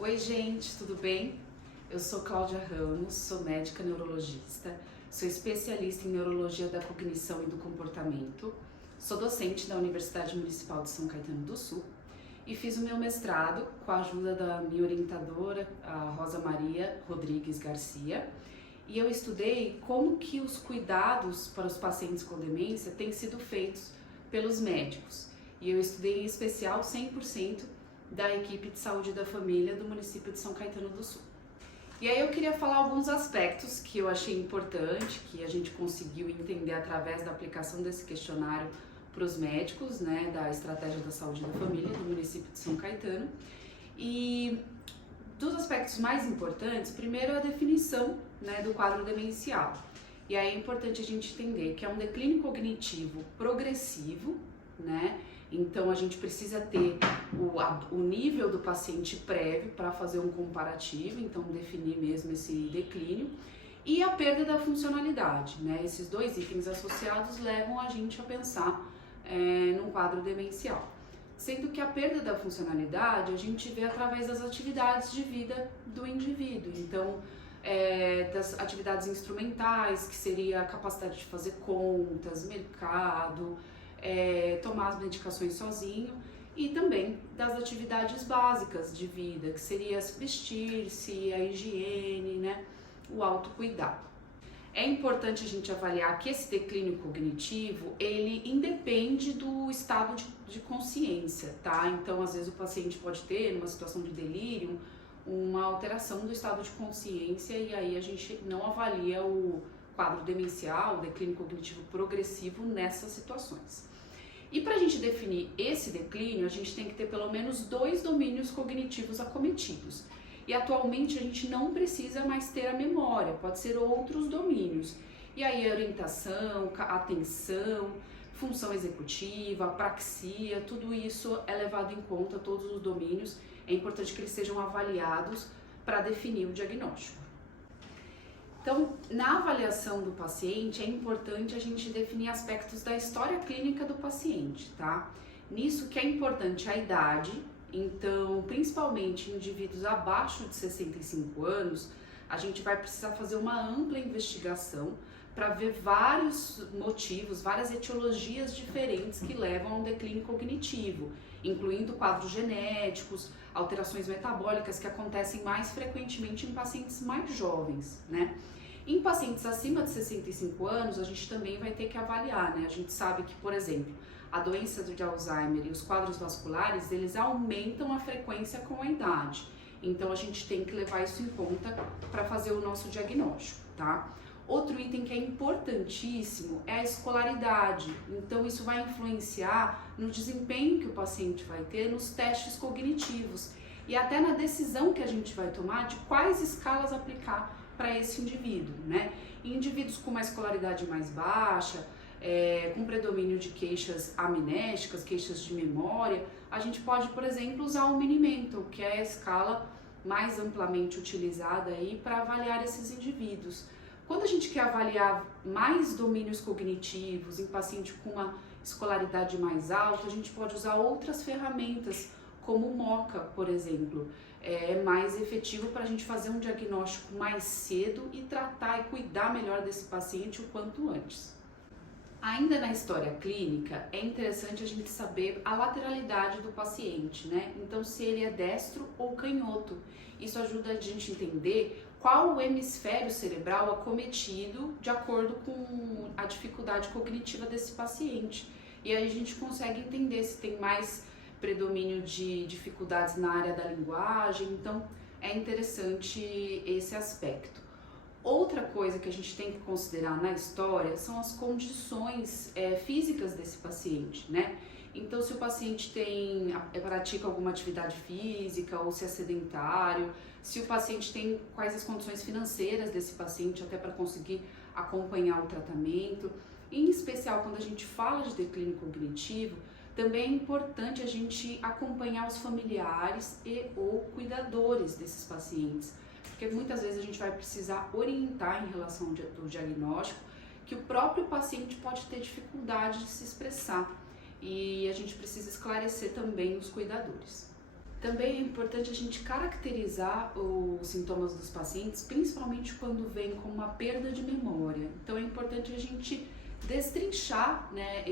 Oi gente, tudo bem? Eu sou Cláudia Ramos, sou médica neurologista, sou especialista em neurologia da cognição e do comportamento, sou docente da Universidade Municipal de São Caetano do Sul e fiz o meu mestrado com a ajuda da minha orientadora, a Rosa Maria Rodrigues Garcia, e eu estudei como que os cuidados para os pacientes com demência têm sido feitos pelos médicos. E eu estudei em especial 100% da equipe de saúde da família do município de São Caetano do Sul. E aí eu queria falar alguns aspectos que eu achei importante, que a gente conseguiu entender através da aplicação desse questionário para os médicos, né, da estratégia da saúde da família do município de São Caetano. E dos aspectos mais importantes, primeiro a definição, né, do quadro demencial. E aí é importante a gente entender que é um declínio cognitivo progressivo, né? Então a gente precisa ter o nível do paciente prévio para fazer um comparativo, então definir mesmo esse declínio, e a perda da funcionalidade, né? Esses dois itens associados levam a gente a pensar num quadro demencial. Sendo que a perda da funcionalidade a gente vê através das atividades de vida do indivíduo, então das atividades instrumentais, que seria a capacidade de fazer contas, mercado, tomar as medicações sozinho, e também das atividades básicas de vida, que seria se vestir-se, a higiene, né, o autocuidado. É importante a gente avaliar que esse declínio cognitivo, ele independe do estado de consciência, tá? Então, às vezes o paciente pode ter, numa situação de delírio, uma alteração do estado de consciência, e aí a gente não avalia o quadro demencial, o declínio cognitivo progressivo nessas situações. E para a gente definir esse declínio, a gente tem que ter pelo menos 2 domínios cognitivos acometidos. E atualmente a gente não precisa mais ter a memória, pode ser outros domínios. E aí a orientação, atenção, função executiva, apraxia, tudo isso é levado em conta, todos os domínios. É importante que eles sejam avaliados para definir o diagnóstico. Então, na avaliação do paciente, é importante a gente definir aspectos da história clínica do paciente, tá? Nisso que é importante a idade, então, principalmente em indivíduos abaixo de 65 anos, a gente vai precisar fazer uma ampla investigação para ver vários motivos, várias etiologias diferentes que levam a um declínio cognitivo, incluindo quadros genéticos, alterações metabólicas que acontecem mais frequentemente em pacientes mais jovens, né? Em pacientes acima de 65 anos, a gente também vai ter que avaliar, né? A gente sabe que, por exemplo, a doença de Alzheimer e os quadros vasculares, eles aumentam a frequência com a idade. Então, a gente tem que levar isso em conta para fazer o nosso diagnóstico, tá? Outro item que é importantíssimo é a escolaridade. Então, isso vai influenciar no desempenho que o paciente vai ter nos testes cognitivos e até na decisão que a gente vai tomar de quais escalas aplicar para esse indivíduo, né? Em indivíduos com uma escolaridade mais baixa, com predomínio de queixas amnésticas, queixas de memória, a gente pode, por exemplo, usar o Mini-Mental, que é a escala mais amplamente utilizada aí para avaliar esses indivíduos. Quando a gente quer avaliar mais domínios cognitivos em paciente com uma escolaridade mais alta, a gente pode usar outras ferramentas, como o MoCA, por exemplo. É mais efetivo para a gente fazer um diagnóstico mais cedo e tratar e cuidar melhor desse paciente o quanto antes. Ainda na história clínica, é interessante a gente saber a lateralidade do paciente, né? Então, se ele é destro ou canhoto. Isso ajuda a gente a entender qual o hemisfério cerebral acometido de acordo com a dificuldade cognitiva desse paciente. E aí a gente consegue entender se tem mais predomínio de dificuldades na área da linguagem, então é interessante esse aspecto. Outra coisa que a gente tem que considerar na história são as condições físicas desse paciente, né? Então, se o paciente pratica alguma atividade física ou se é sedentário, se o paciente tem quais as condições financeiras desse paciente até para conseguir acompanhar o tratamento. Em especial, quando a gente fala de declínio cognitivo, também é importante a gente acompanhar os familiares e ou cuidadores desses pacientes, porque muitas vezes a gente vai precisar orientar em relação ao diagnóstico, que o próprio paciente pode ter dificuldade de se expressar e a gente precisa esclarecer também os cuidadores. Também é importante a gente caracterizar os sintomas dos pacientes, principalmente quando vem com uma perda de memória. Então é importante a gente destrinchar, né,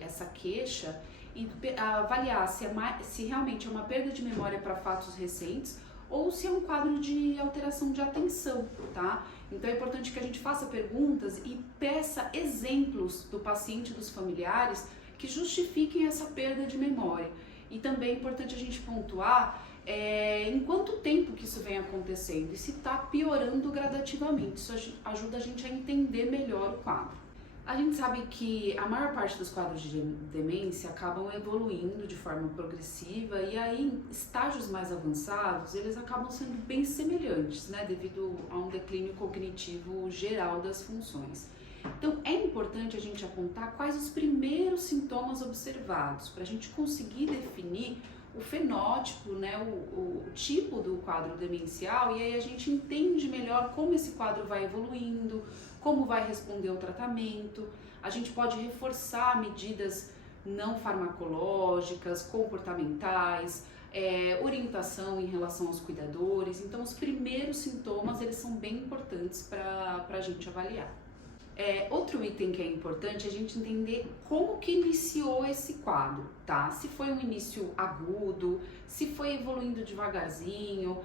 essa queixa e avaliar se realmente é uma perda de memória para fatos recentes ou se é um quadro de alteração de atenção, tá? Então é importante que a gente faça perguntas e peça exemplos do paciente e dos familiares que justifiquem essa perda de memória. E também é importante a gente pontuar em quanto tempo que isso vem acontecendo e se está piorando gradativamente. Isso ajuda a gente a entender melhor o quadro. A gente sabe que a maior parte dos quadros de demência acabam evoluindo de forma progressiva e aí em estágios mais avançados eles acabam sendo bem semelhantes, né, devido a um declínio cognitivo geral das funções. Então é importante a gente apontar quais os primeiros sintomas observados para a gente conseguir definir o fenótipo, né, o tipo do quadro demencial, e aí a gente entende melhor como esse quadro vai evoluindo, como vai responder ao tratamento. A gente pode reforçar medidas não farmacológicas, comportamentais, orientação em relação aos cuidadores. Então os primeiros sintomas eles são bem importantes para a gente avaliar. Outro item que é importante é a gente entender como que iniciou esse quadro, tá? Se foi um início agudo, se foi evoluindo devagarzinho,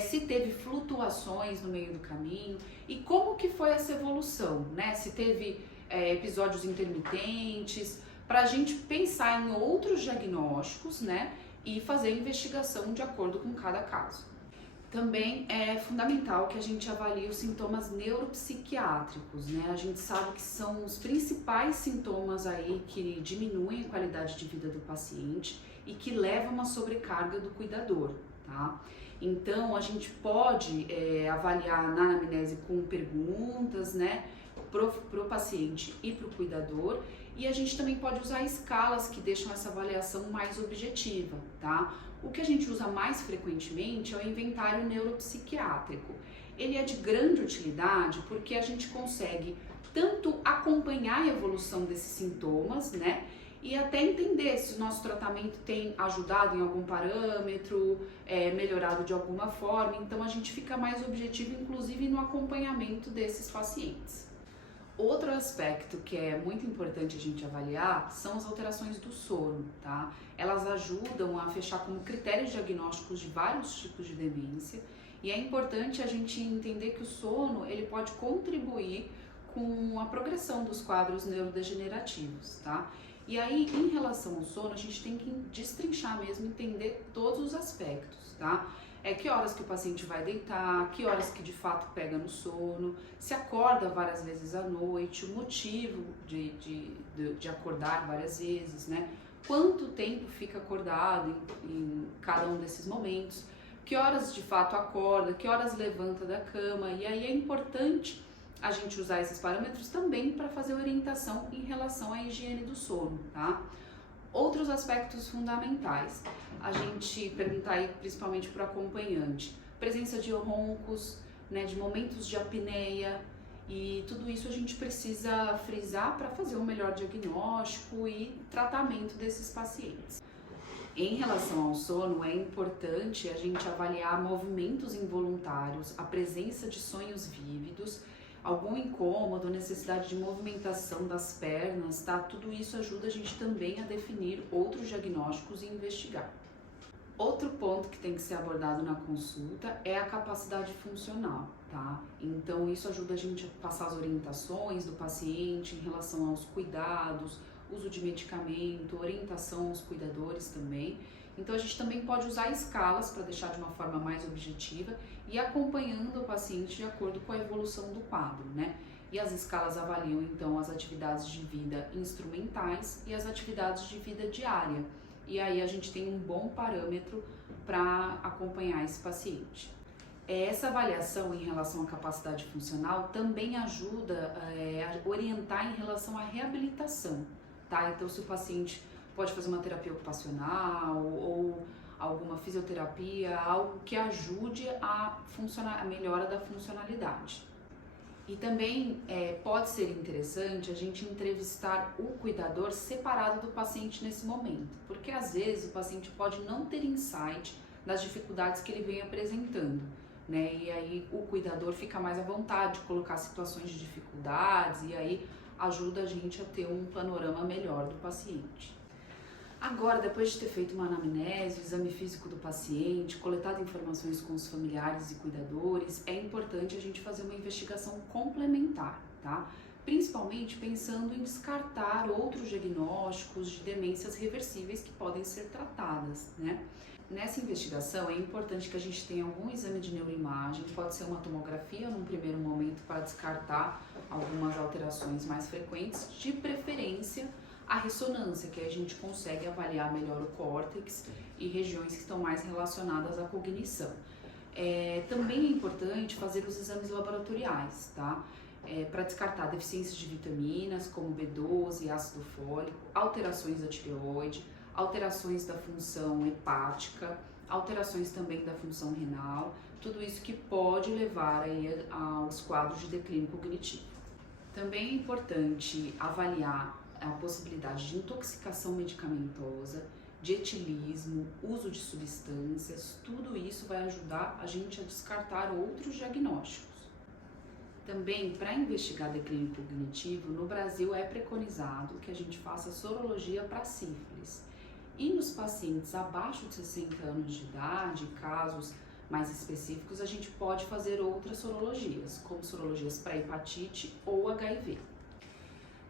se teve flutuações no meio do caminho e como que foi essa evolução, né? Se teve episódios intermitentes, para a gente pensar em outros diagnósticos, né? E fazer a investigação de acordo com cada caso. Também é fundamental que a gente avalie os sintomas neuropsiquiátricos, né? A gente sabe que são os principais sintomas aí que diminuem a qualidade de vida do paciente e que levam a uma sobrecarga do cuidador, tá? Então, a gente pode avaliar na anamnese com perguntas, né, pro paciente e pro cuidador, e a gente também pode usar escalas que deixam essa avaliação mais objetiva, tá? O que a gente usa mais frequentemente é o inventário neuropsiquiátrico. Ele é de grande utilidade porque a gente consegue tanto acompanhar a evolução desses sintomas, né, e até entender se o nosso tratamento tem ajudado em algum parâmetro, melhorado de alguma forma. Então a gente fica mais objetivo, inclusive no acompanhamento desses pacientes. Outro aspecto que é muito importante a gente avaliar são as alterações do sono, tá? Elas ajudam a fechar como critérios diagnósticos de vários tipos de demência e é importante a gente entender que o sono ele pode contribuir com a progressão dos quadros neurodegenerativos, tá? E aí, em relação ao sono, a gente tem que destrinchar mesmo, entender todos os aspectos, tá? Que horas que o paciente vai deitar, que horas que de fato pega no sono, se acorda várias vezes à noite, o motivo de acordar várias vezes, né? Quanto tempo fica acordado em cada um desses momentos, que horas de fato acorda, que horas levanta da cama, e aí é importante a gente usar esses parâmetros também para fazer orientação em relação à higiene do sono, tá? Outros aspectos fundamentais, a gente perguntar aí principalmente para o acompanhante, presença de roncos, né, de momentos de apneia, e tudo isso a gente precisa frisar para fazer um melhor diagnóstico e tratamento desses pacientes. Em relação ao sono, é importante a gente avaliar movimentos involuntários, a presença de sonhos vívidos, algum incômodo, necessidade de movimentação das pernas, tá? Tudo isso ajuda a gente também a definir outros diagnósticos e investigar. Outro ponto que tem que ser abordado na consulta é a capacidade funcional, tá? Então isso ajuda a gente a passar as orientações do paciente em relação aos cuidados, uso de medicamento, orientação aos cuidadores também. Então a gente também pode usar escalas para deixar de uma forma mais objetiva e acompanhando o paciente de acordo com a evolução do quadro, né? E as escalas avaliam então as atividades de vida instrumentais e as atividades de vida diária. E aí a gente tem um bom parâmetro para acompanhar esse paciente. Essa avaliação em relação à capacidade funcional também ajuda a orientar em relação à reabilitação, tá? Então se o paciente pode fazer uma terapia ocupacional ou alguma fisioterapia, algo que ajude a melhora da funcionalidade. E também pode ser interessante a gente entrevistar o cuidador separado do paciente nesse momento, porque às vezes o paciente pode não ter insight das dificuldades que ele vem apresentando, né? E aí o cuidador fica mais à vontade de colocar situações de dificuldades e aí ajuda a gente a ter um panorama melhor do paciente. Agora, depois de ter feito uma anamnese, o exame físico do paciente, coletado informações com os familiares e cuidadores, é importante a gente fazer uma investigação complementar, tá? Principalmente pensando em descartar outros diagnósticos de demências reversíveis que podem ser tratadas, né? Nessa investigação é importante que a gente tenha algum exame de neuroimagem, pode ser uma tomografia num primeiro momento para descartar algumas alterações mais frequentes, de preferência a ressonância, que aí a gente consegue avaliar melhor o córtex e regiões que estão mais relacionadas à cognição. Também é importante fazer os exames laboratoriais, tá? Para descartar deficiências de vitaminas, como B12 e ácido fólico, alterações da tireoide, alterações da função hepática, alterações também da função renal, tudo isso que pode levar aí aos quadros de declínio cognitivo. Também é importante avaliar a possibilidade de intoxicação medicamentosa, de etilismo, uso de substâncias, tudo isso vai ajudar a gente a descartar outros diagnósticos. Também, para investigar declínio cognitivo, no Brasil é preconizado que a gente faça sorologia para sífilis. E nos pacientes abaixo de 60 anos de idade, casos mais específicos, a gente pode fazer outras sorologias, como sorologias para hepatite ou HIV.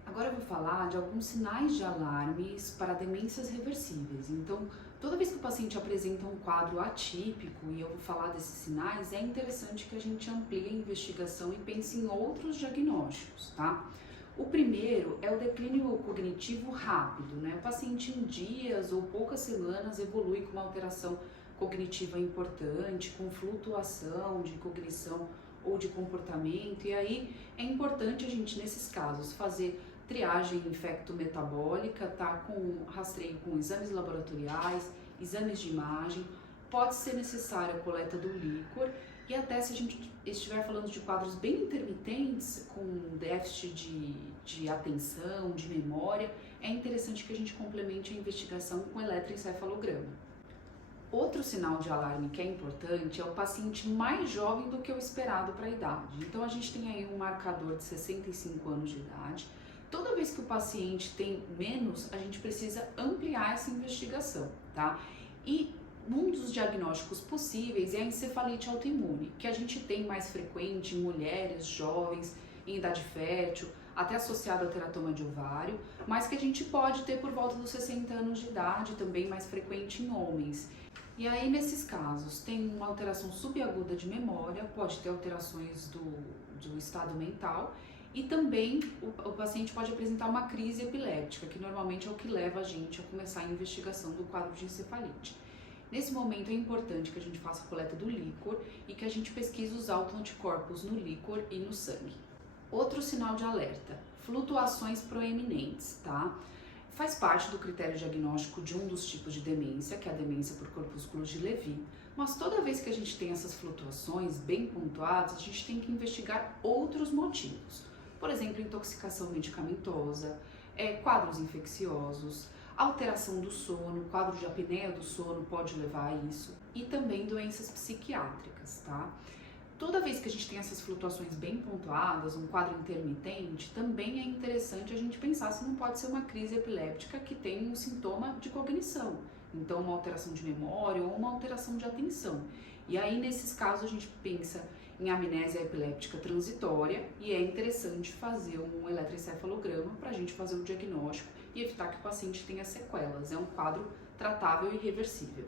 Agora eu vou falar de alguns sinais de alarmes para demências reversíveis. Então, toda vez que o paciente apresenta um quadro atípico, e eu vou falar desses sinais, é interessante que a gente amplie a investigação e pense em outros diagnósticos, tá? O primeiro é o declínio cognitivo rápido, né? O paciente em dias ou poucas semanas evolui com uma alteração cognitiva importante, com flutuação de cognição ou de comportamento, e aí é importante a gente, nesses casos, fazer triagem infectometabólica, tá? Com rastreio com exames laboratoriais, exames de imagem, pode ser necessária a coleta do líquor, e até se a gente estiver falando de quadros bem intermitentes, com déficit de atenção, de memória, é interessante que a gente complemente a investigação com eletroencefalograma. Outro sinal de alarme que é importante é o paciente mais jovem do que o esperado para a idade. Então a gente tem aí um marcador de 65 anos de idade. Toda vez que o paciente tem menos, a gente precisa ampliar essa investigação, tá? E um dos diagnósticos possíveis é a encefalite autoimune, que a gente tem mais frequente em mulheres jovens, em idade fértil, até associado ao teratoma de ovário, mas que a gente pode ter por volta dos 60 anos de idade, também mais frequente em homens. E aí, nesses casos, tem uma alteração subaguda de memória, pode ter alterações do estado mental, e também o paciente pode apresentar uma crise epiléptica, que normalmente é o que leva a gente a começar a investigação do quadro de encefalite. Nesse momento é importante que a gente faça a coleta do líquor e que a gente pesquise os autoanticorpos no líquor e no sangue. Outro sinal de alerta, flutuações proeminentes, tá? Faz parte do critério diagnóstico de um dos tipos de demência, que é a demência por corpúsculos de Levy, mas toda vez que a gente tem essas flutuações bem pontuadas, a gente tem que investigar outros motivos. Por exemplo, intoxicação medicamentosa, quadros infecciosos, alteração do sono, quadro de apneia do sono pode levar a isso, e também doenças psiquiátricas, tá? Toda vez que a gente tem essas flutuações bem pontuadas, um quadro intermitente, também é interessante a gente pensar se não pode ser uma crise epiléptica que tem um sintoma de cognição, então uma alteração de memória ou uma alteração de atenção. E aí, nesses casos, a gente pensa em amnésia epiléptica transitória e é interessante fazer um eletroencefalograma para a gente fazer o diagnóstico e evitar que o paciente tenha sequelas. É um quadro tratável e reversível.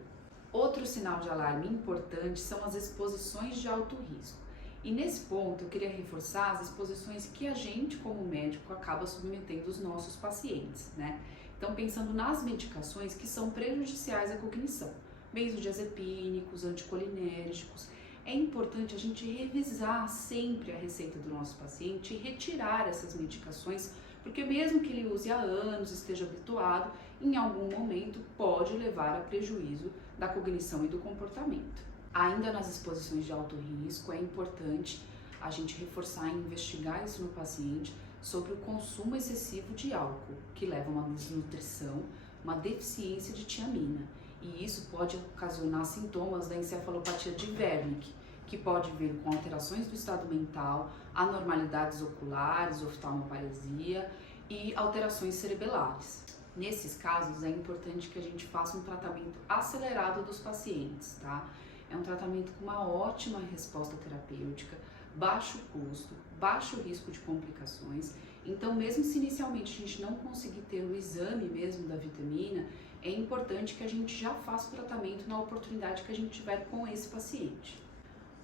Outro sinal de alarme importante são as exposições de alto risco. E nesse ponto eu queria reforçar as exposições que a gente, como médico, acaba submetendo os nossos pacientes, né? Então, pensando nas medicações que são prejudiciais à cognição, benzodiazepínicos, anticolinérgicos, é importante a gente revisar sempre a receita do nosso paciente e retirar essas medicações, porque mesmo que ele use há anos, esteja habituado, em algum momento pode levar a prejuízo da cognição e do comportamento. Ainda nas exposições de alto risco, é importante a gente reforçar e investigar isso no paciente sobre o consumo excessivo de álcool, que leva a uma desnutrição, uma deficiência de tiamina. E isso pode ocasionar sintomas da encefalopatia de Wernicke, que pode vir com alterações do estado mental, anormalidades oculares, oftalmoparesia e alterações cerebelares. Nesses casos, é importante que a gente faça um tratamento acelerado dos pacientes, tá? É um tratamento com uma ótima resposta terapêutica, baixo custo, baixo risco de complicações. Então, mesmo se inicialmente a gente não conseguir ter o exame mesmo da vitamina, é importante que a gente já faça o tratamento na oportunidade que a gente tiver com esse paciente.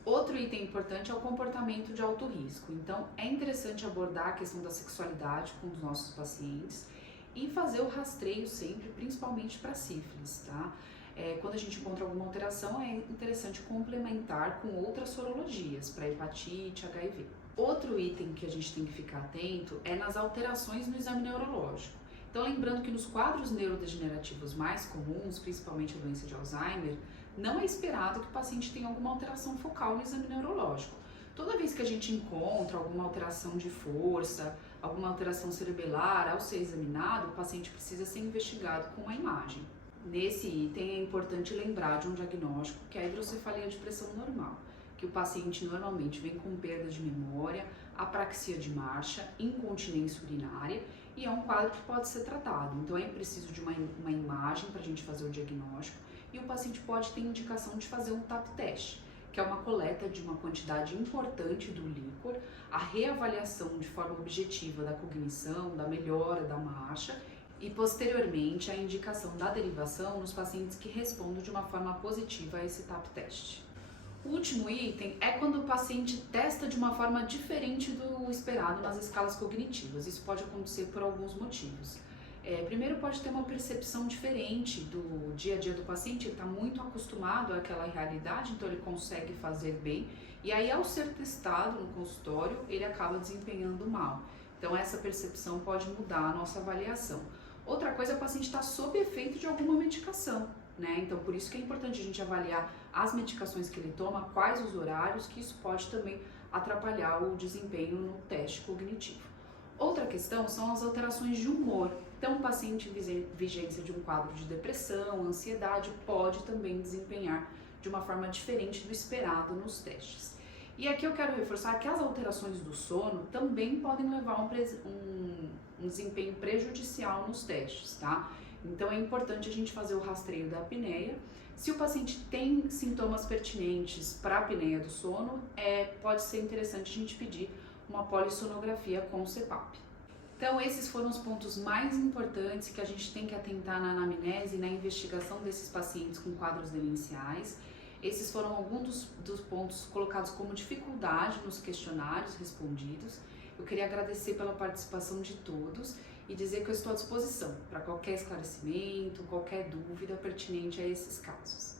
Outro item importante é o comportamento de alto risco. Então, é interessante abordar a questão da sexualidade com os nossos pacientes e fazer o rastreio sempre, principalmente para sífilis, tá? Quando a gente encontra alguma alteração, é interessante complementar com outras sorologias para hepatite, HIV. Outro item que a gente tem que ficar atento é nas alterações no exame neurológico. Então, lembrando que nos quadros neurodegenerativos mais comuns, principalmente a doença de Alzheimer, não é esperado que o paciente tenha alguma alteração focal no exame neurológico. Toda vez que a gente encontra alguma alteração de força, alguma alteração cerebelar, ao ser examinado, o paciente precisa ser investigado com a imagem. Nesse item é importante lembrar de um diagnóstico que é a hidrocefalia de pressão normal, que o paciente normalmente vem com perda de memória, apraxia de marcha, incontinência urinária e é um quadro que pode ser tratado. Então é preciso de uma imagem para a gente fazer o diagnóstico e o paciente pode ter indicação de fazer um TAP teste, que é uma coleta de uma quantidade importante do líquor, a reavaliação de forma objetiva da cognição, da melhora da marcha e posteriormente a indicação da derivação nos pacientes que respondem de uma forma positiva a esse TAP teste. O último item é quando o paciente testa de uma forma diferente do esperado nas escalas cognitivas. Isso pode acontecer por alguns motivos. Primeiro, pode ter uma percepção diferente do dia a dia do paciente, ele está muito acostumado àquela realidade, então ele consegue fazer bem, e aí ao ser testado no consultório, ele acaba desempenhando mal. Então essa percepção pode mudar a nossa avaliação. Outra coisa é o paciente estar sob efeito de alguma medicação, né? Então por isso que é importante a gente avaliar as medicações que ele toma, quais os horários, que isso pode também atrapalhar o desempenho no teste cognitivo. Outra questão são as alterações de humor. Então, o paciente em vigência de um quadro de depressão, ansiedade, pode também desempenhar de uma forma diferente do esperado nos testes. E aqui eu quero reforçar que as alterações do sono também podem levar a um desempenho prejudicial nos testes, tá? Então, é importante a gente fazer o rastreio da apneia. Se o paciente tem sintomas pertinentes para a apneia do sono, pode ser interessante a gente pedir uma polissonografia com CPAP. Então, esses foram os pontos mais importantes que a gente tem que atentar na anamnese e na investigação desses pacientes com quadros demenciais. Esses foram alguns dos pontos colocados como dificuldade nos questionários respondidos. Eu queria agradecer pela participação de todos e dizer que eu estou à disposição para qualquer esclarecimento, qualquer dúvida pertinente a esses casos.